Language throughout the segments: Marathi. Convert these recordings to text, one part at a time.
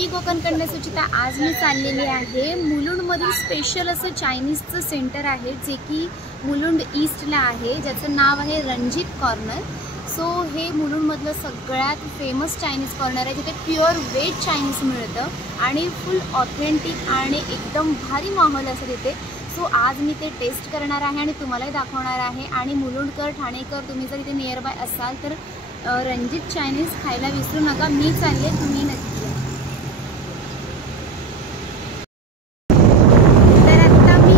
मी कोकणकडनं सुचिता। आज मी चाललेली आहे मुलुंडमधील स्पेशल असं चायनीजचं सेंटर आहे जे की मुलुंड ईस्टला आहे, ज्याचं नाव आहे रणजित कॉर्नर। सो हे मुलुंडमधलं सगळ्यात फेमस चायनीज कॉर्नर आहे, जिथे प्युअर व्हेज चायनीज मिळतं आणि फुल ऑथेंटिक आणि एकदम भारी माहोल असं तिथे। सो आज मी ते टेस्ट करणार आहे आणि तुम्हालाही दाखवणार आहे। आणि मुलुंडकर ठाणेकर तुम्ही जर इथे नियर बाय असाल तर रणजित चायनीज खायला विसरू नका। मी चालले, तुम्ही नक्की या। तर आता मी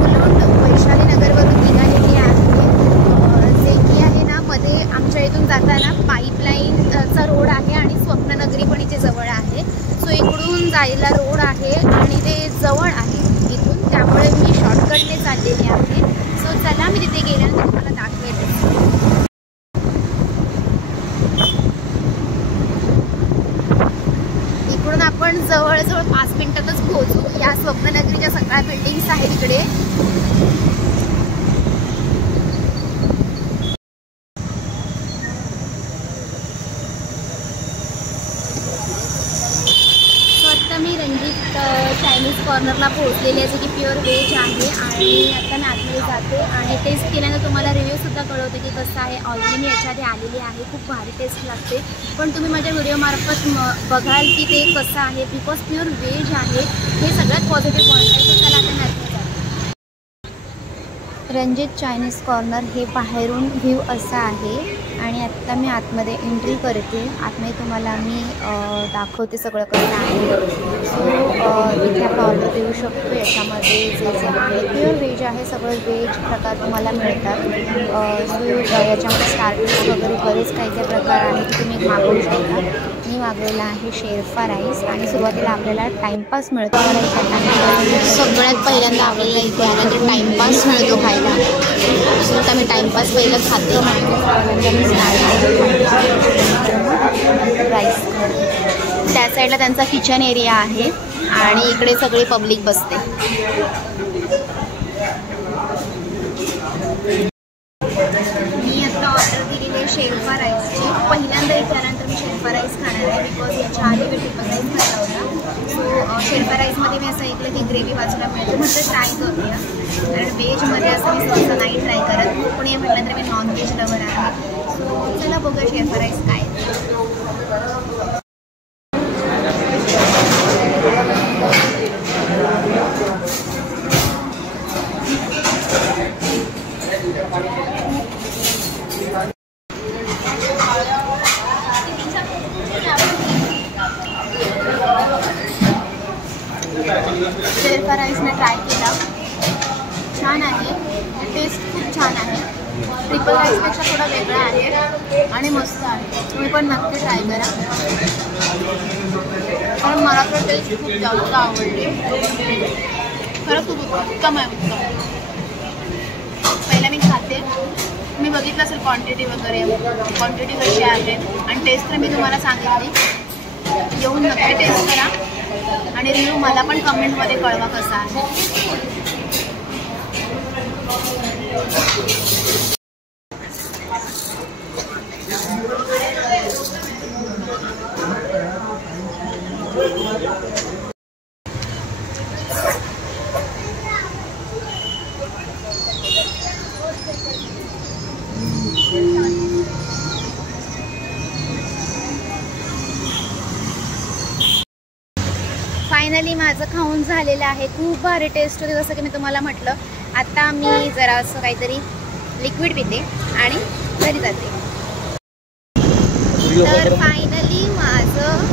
मुलुंड वैशाली नगरवरून निघालेली आहे, जे की आहे ना मध्ये आमच्या इथून जाताना पाईपलाईनचा रोड आहे आणि स्वप्ननगरी पण इथे जवळ आहे। सो इकडून जायला रोड आहे आणि ते जवळ आहे इथून, त्यामुळे मी शॉर्टकटने चाललेली आहे। सो चला, मी तिथे गेल्यानंतर तुम्हाला दाखवेल। इकडून आपण जवळजवळ 5 मिनिटातच पोहोचू। या स्वप्ननगरीच्या सगळ्या बिल्डिंग्स आहेत इकडे। आता मी रणजित चायनीज कॉर्नरला पोहोचलेली आहे, जे की प्युअर व्हेज आहे। आणि आता मी आतमध्ये जाते आणि टेस्ट केल्यानं तुम्हाला रिव्ह्यूसुद्धा कळवते की कसं आहे। ऑलरेडी मी याच्या आधी आलेली आहे, खूप भारी टेस्ट लागते, पण तुम्ही माझ्या व्हिडिओमार्फत बघाल की ते कसं आहे, बिकॉज प्युअर व्हेज आहे। हे सगळ्यात पॉझिटिव्ह पॉईंट आहे। तर चला आता मी आतमध्ये जाते। रणजित चायनीज कॉर्नर हे बाहेरून व्ह्यू असा आहे आणि आत्ता मी आतमध्ये एंट्री करते। आतमध्ये तुम्हाला मी दाखवते सगळं कसं आहे। सो इथे आपण ऑर्डर देऊ शकतो। याच्यामध्ये जे जे आहे प्युअर व्हेज आहे, सगळं व्हेज प्रकार तुम्हाला मिळतात। सो याच्यामध्ये स्टार्टर्स वगैरे बरेच काही काही प्रकार आहेत की तुम्ही मागवू शकता। मी मागवलेला आहे शेरफा राईस आणि सुरुवातीला आपल्याला टाईमपास मिळतो। सगळ्यात पहिल्यांदा आपल्याला इथे आला तर टाईमपास मिळतो खायला। सो आता मी टाईमपास पहिलं खाते। राईस, त्या साईडला त्यांचा किचन एरिया आहे आणि इकडे सगळी पब्लिक बसते। मी आता ऑर्डर दिलेली आहे शेरफा राईसची। पहिल्यांदा इथल्यानंतर मी शेरफा राईस खाणार आहे, बिकॉज याच्या आधी मी ट्रिपल राईस खाल्ला होता। सो शेरफा राईसमध्ये मी असं ऐकलं की ग्रेव्ही बाजूला मिळते, म्हटलं ट्राय करूया। कारण व्हेजमध्ये असं मी सहसा नाही ट्राय करत, पण हे म्हटलं तर मी नॉनव्हेज लवर आहे। सो चला बघूया शेरफा राईस काय। शेरफा राईसने ट्राय केला, छान आहे, टेस्ट खूप छान आहे। ट्रिपल राईसपेक्षा थोडा वेगळा आहे आणि मस्त आहे। तुम्ही पण नक्की ट्राय करा, कारण मला तर टेस्ट खूप जास्त आवडली। खरं खूप उत्तम आहे, उत्तम। पहिला मी खाते, मी बघितलं असेल क्वांटिटी वगैरे, क्वांटिटी कशी आहे आणि टेस्ट तर मी तुम्हाला सांगितली। येऊन नक्की टेस्ट करा आणि रिव्ह्यू मला पण कमेंटमध्ये कळवा कसा आहे। फायनली माझं खाऊन झालेलं आहे, खूप भारी टेस्ट होते जसं की मी तुम्हाला म्हटलं। आता मी जरा असं काहीतरी लिक्विड पिते आणि घरी जाते। तर फायनली माझं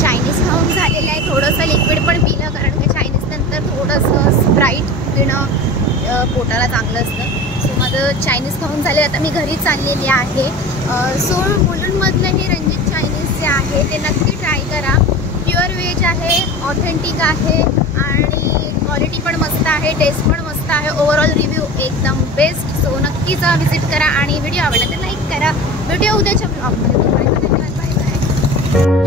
चायनीज खाऊन झालेलं आहे। थोडंसं लिक्विड पण पिलं, कारण की चायनीज नंतर थोडंसं स्प्राईट पिणं पोटाला चांगलं असतं। सो माझं चायनीज खाऊन झाले, आता मी घरी चाललेली आहे। सो मुलुंडमधलं हे रणजित चायनीज जे आहे ते नक्की ट्राय करा। प्युअर व्हेज आहे, ऑथेंटिक आहे आणि क्वालिटी पण मस्त आहे, टेस्ट पण मस्त आहे। ओव्हरऑल रिव्ह्यू एकदम बेस्ट। सो नक्कीच व्हिजिट करा आणि व्हिडिओ आवडला तर लाईक करा। व्हिडिओ उद्याच्या ब्लॉगमध्ये। Bye bye.